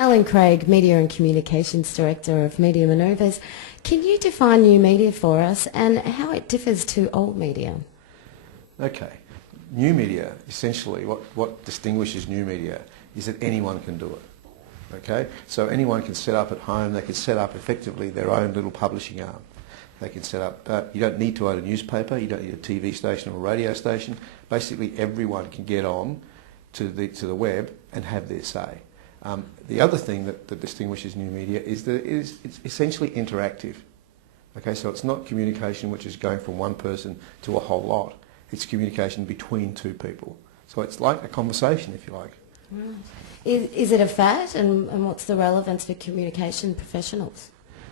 Allan Craig, Media and Communications Director of Media Manoeuvres. Can you define new media for us and how it differs to old media? Okay. New media, essentially, what distinguishes new media is that anyone can do it. Okay? So anyone can set up at home, they can set up effectively their own little publishing arm. They can set up, you don't need to own a newspaper, you don't need a TV station or a radio station. Basically everyone can get on to the web and have their say. The other thing that distinguishes new media is that it's essentially interactive. Okay, so it's not communication which is going from one person to a whole lot. It's communication between two people. So it's like a conversation, if you like. Right. Is it a fad, and what's the relevance for communication professionals?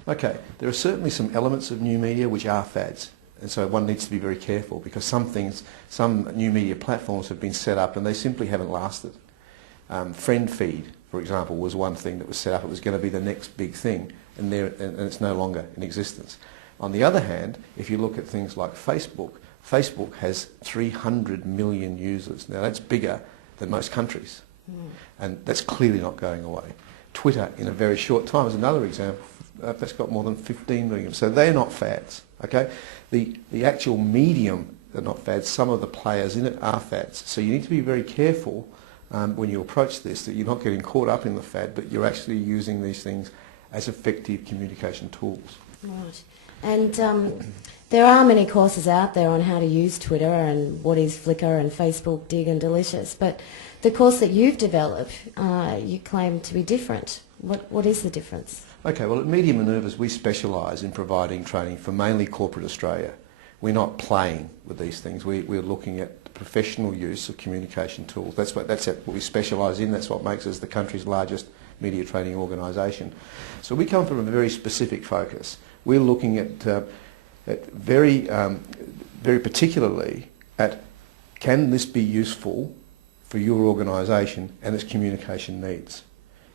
Okay, there are certainly some elements of new media which are fads. And so one needs to be very careful because some new media platforms have been set up and they simply haven't lasted. Friend feed, for example, was one thing that was set up. It was going to be the next big thing, and it's no longer in existence. On the other hand, if you look at things like Facebook, Facebook has 300 million users. Now that's bigger than most countries, and that's clearly not going away. Twitter, in a very short time, is another example. That's got more than 15 million. So they're not fads. Okay, the actual medium are not fads. Some of the players in it are fads. So you need to be very careful when you approach this, that you're not getting caught up in the fad, but you're actually using these things as effective communication tools. Right. And there are many courses out there on how to use Twitter and what is Flickr and Facebook, Dig and Delicious, but the course that you've developed, you claim to be different. What is the difference? Okay, well at Media Manoeuvres we specialise in providing training for mainly corporate Australia. We're not playing with these things, we're looking at the professional use of communication tools. That's what we specialise in, that's what makes us the country's largest media training organisation. So we come from a very specific focus. We're looking at very particularly at, can this be useful for your organisation and its communication needs?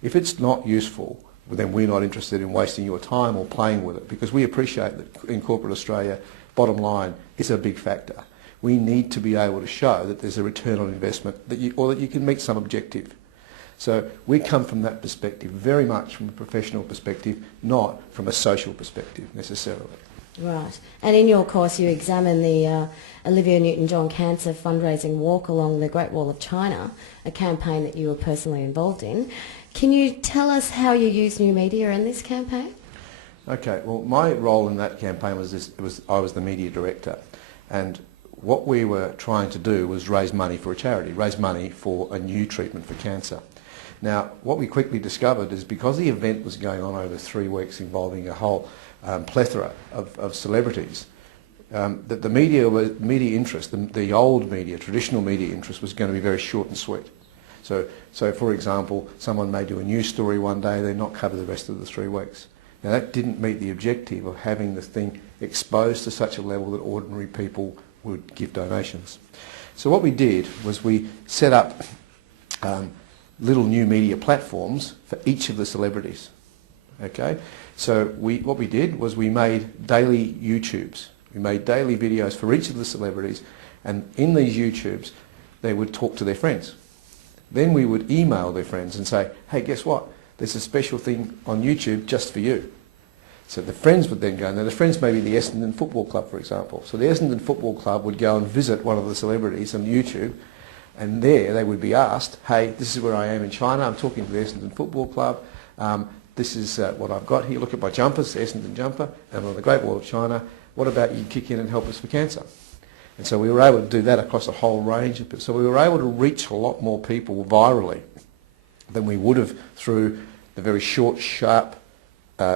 If it's not useful, well, then we're not interested in wasting your time or playing with it, because we appreciate that in corporate Australia, bottom line is a big factor. We need to be able to show that there's a return on investment or that you can meet some objective. So we come from that perspective, very much from a professional perspective, not from a social perspective necessarily. Right. And in your course you examine the Olivia Newton-John Cancer fundraising walk along the Great Wall of China, a campaign that you were personally involved in. Can you tell us how you use new media in this campaign? Okay, well my role in that campaign was I was the media director, and what we were trying to do was raise money for a charity, raise money for a new treatment for cancer. Now what we quickly discovered is, because the event was going on over 3 weeks involving a whole plethora of celebrities, that the media interest, the old media, traditional media interest, was going to be very short and sweet. So for example, someone may do a news story one day, they not cover the rest of the 3 weeks. Now that didn't meet the objective of having the thing exposed to such a level that ordinary people would give donations. So what we did was we set up little new media platforms for each of the celebrities. Okay, so what we did was we made daily YouTubes. We made daily videos for each of the celebrities, and in these YouTubes they would talk to their friends. Then we would email their friends and say, hey, guess what? There's a special thing on YouTube just for you. So the friends would then go, now the friends may be the Essendon Football Club, for example. So the Essendon Football Club would go and visit one of the celebrities on YouTube, and there they would be asked, hey, this is where I am in China, I'm talking to the Essendon Football Club, this is what I've got here, look at my jumpers, the Essendon jumper, and I'm on the Great Wall of China, what about you kick in and help us for cancer? And so we were able to do that across a whole range of people. So we were able to reach a lot more people virally than we would have through the very short, sharp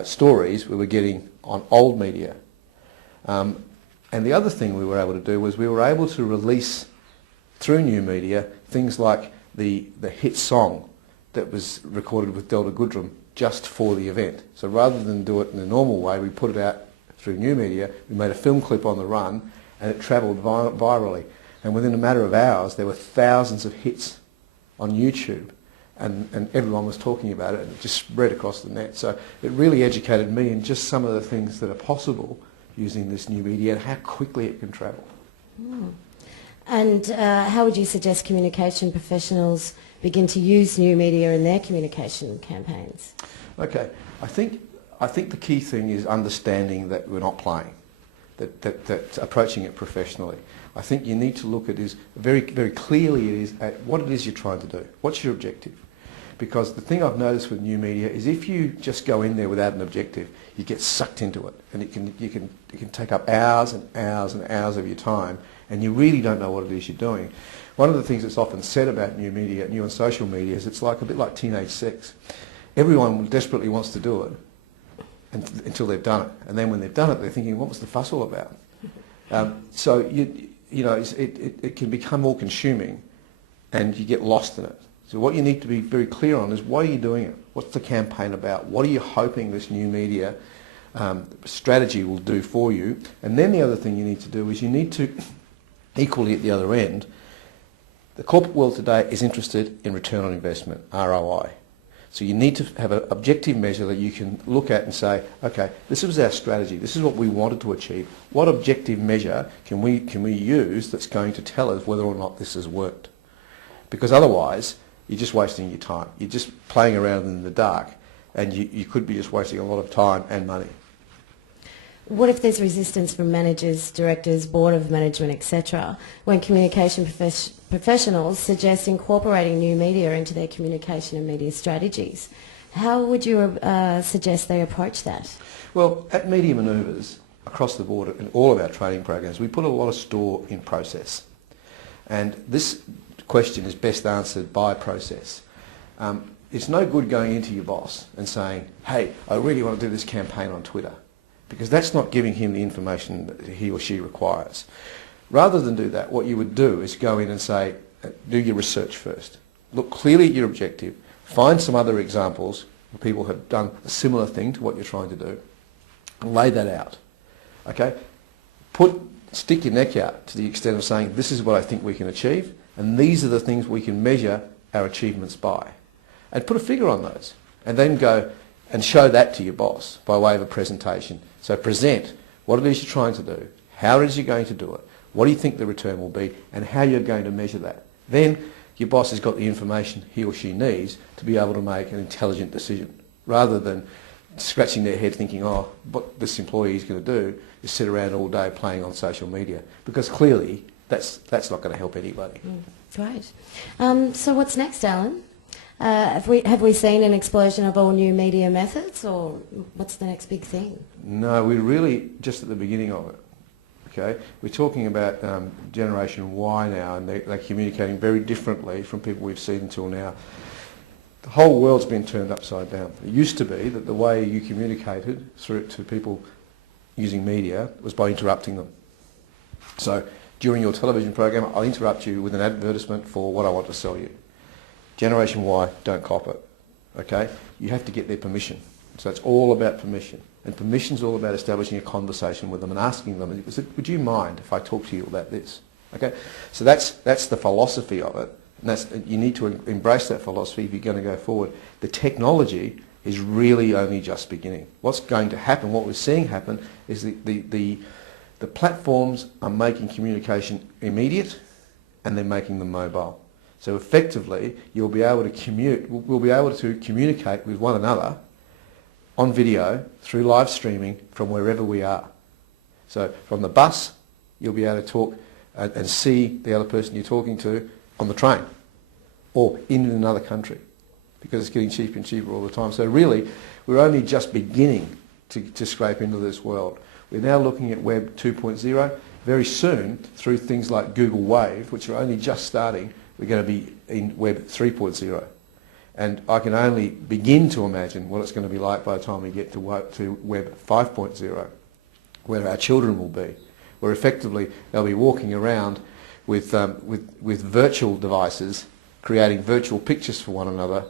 stories we were getting on old media. And the other thing we were able to do was we were able to release through new media things like the hit song that was recorded with Delta Goodrem just for the event. So rather than do it in the normal way, we put it out through new media, we made a film clip on the run, and it travelled virally. And within a matter of hours, there were thousands of hits on YouTube, and everyone was talking about it, and it just spread across the net. So it really educated me in just some of the things that are possible using this new media and how quickly it can travel. And how would you suggest communication professionals begin to use new media in their communication campaigns? Okay, I think the key thing is understanding that we're not playing, that approaching it professionally. I think you need to look at is very clearly it is at what it is you're trying to do. What's your objective? Because the thing I've noticed with new media is if you just go in there without an objective, you get sucked into it, and it can take up hours and hours and hours of your time, and you really don't know what it is you're doing. One of the things that's often said about new media, new and social media, is it's like a bit like teenage sex. Everyone desperately wants to do it until they've done it, and then when they've done it, they're thinking, "What was the fuss all about?" So you know, it can become all consuming, and you get lost in it. So what you need to be very clear on is why are you doing it? What's the campaign about? What are you hoping this new media strategy will do for you? And then the other thing you need to do is you need to, equally at the other end, the corporate world today is interested in return on investment, ROI. So you need to have an objective measure that you can look at and say, okay, this was our strategy, this is what we wanted to achieve. What objective measure can we use that's going to tell us whether or not this has worked? Because otherwise, you're just wasting your time. You're just playing around in the dark, and you could be just wasting a lot of time and money. What if there's resistance from managers, directors, board of management, etc., when communication professionals suggest incorporating new media into their communication and media strategies? How would you suggest they approach that? Well, at Media Manoeuvres, across the board, in all of our training programs, we put a lot of store in process. And this question is best answered by process. It's no good going into your boss and saying, hey, I really want to do this campaign on Twitter, because that's not giving him the information that he or she requires. Rather than do that, what you would do is go in and say, do your research first. Look clearly at your objective, find some other examples where people have done a similar thing to what you're trying to do, and lay that out. Okay? Stick your neck out to the extent of saying, this is what I think we can achieve, and these are the things we can measure our achievements by. And put a figure on those. And then go and show that to your boss by way of a presentation. So present what it is you're trying to do, how it is you're going to do it, what do you think the return will be, and how you're going to measure that. Then your boss has got the information he or she needs to be able to make an intelligent decision, rather than scratching their head thinking, oh, what this employee is going to do is sit around all day playing on social media. Because clearly that's not going to help anybody. Great. So what's next, Allan? Have we seen an explosion of all new media methods, or what's the next big thing? No, we're really just at the beginning of it. Okay, we're talking about Generation Y now, and they're communicating very differently from people we've seen until now. The whole world's been turned upside down. It used to be that the way you communicated through to people using media was by interrupting them. So during your television program, I'll interrupt you with an advertisement for what I want to sell you. Generation Y, don't cop it. Okay? You have to get their permission. So it's all about permission. And permission's all about establishing a conversation with them and asking them, would you mind if I talk to you about this? Okay? So that's the philosophy of it. And you need to embrace that philosophy if you're going to go forward. The technology is really only just beginning. What's going to happen, what we're seeing happen, is the platforms are making communication immediate, and they're making them mobile. So effectively, we'll be able to communicate with one another on video through live streaming from wherever we are. So from the bus, you'll be able to talk and see the other person you're talking to on the train or in another country, because it's getting cheaper and cheaper all the time. So really, we're only just beginning to scrape into this world. We're now looking at Web 2.0. Very soon, through things like Google Wave, which are only just starting, we're going to be in Web 3.0. And I can only begin to imagine what it's going to be like by the time we get to Web 5.0, where our children will be, where effectively they'll be walking around with virtual devices, creating virtual pictures for one another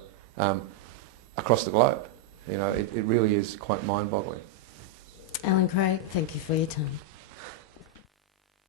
across the globe. You know, it really is quite mind-boggling. Allan Craig, thank you for your time.